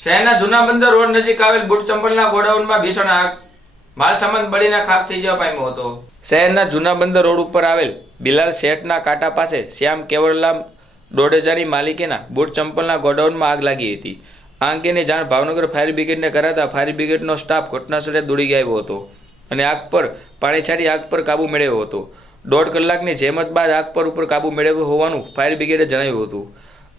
શહેરના જૂના બંદર રોડ નજીક આવેલ બૂટ ચંપલના ગોડાઉનમાં ભીષણ આગ. માલ સામાન બળીને ખાખ થઈ જવા પામ્યો હતો. શહેરના જૂના બંદર રોડ ઉપર આવેલ બિલાલ શેઠના કાંટા પાસે શ્યામ કેવરલાલ ડોડેજાની માલિકીના બૂટ ચંપલના ગોડાઉનમાં આગ લાગી હતી. આ અંગેની જાણ ભાવનગર ફાયર બ્રિગેડને કરાતા ફાયર બ્રિગેડનો સ્ટાફ ઘટનાસ્થળે દોડી આવ્યો હતો અને આગ પર પાણી છાંટી આગ પર કાબૂ મેળવ્યો હતો. 1.5 કલાકની જહેમત બાદ આગ પર ઉપર કાબૂ મેળવ્યો હોવાનું ફાયર બ્રિગેડે જણાવ્યું હતું.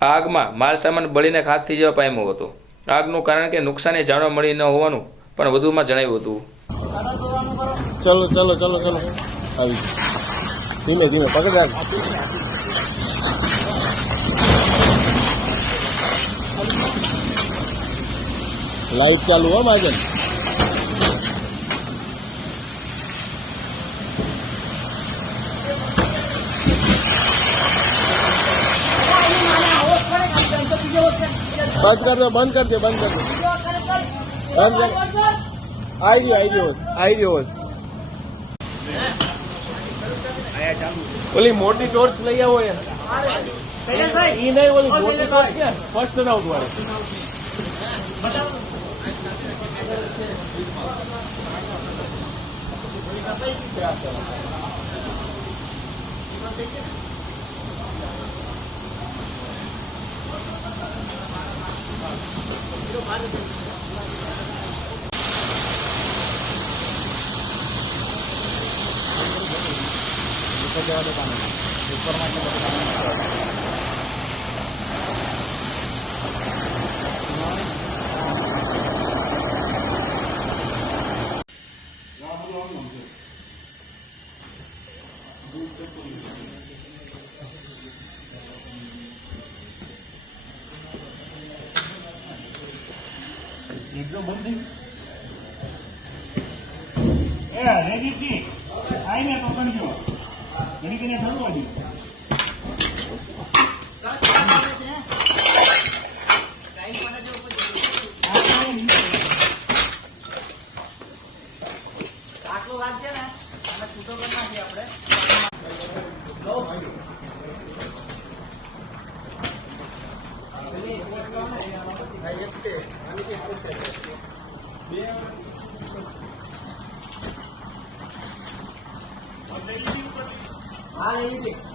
આ આગમાં માલ સામાન બળીને ખાખ થઈ જવા પામ્યો હતો. આગનું કારણ કે નુકસાની જાણવા મળી ન હોવાનું પણ વધુમાં જણાવ્યું હતું. ચલો ચલો ચલો ચલો આવી ધીમે ધીમે પકડ રાખ. લાઈટ ચાલુ હો માજન. બંધ કર દો બંધ કર દો બંધ કર દો બંધ કર. આવી ગયો ઓલી મોટી ટોર્ચ લઈ આવો યાર. ઈ નહીં ઓલી મોટી ટોર્ચ ક્યાં ફર્સ્ટ રાઉન્ડ વાળી. એકદમ બંધ એ રેજીજી આઈને પકડજો ઘણી ઘણી થયું હજી આટલું વાગશે ને અને છૂટો કરી નાખીએ આપણે. હા લઈ લીધી.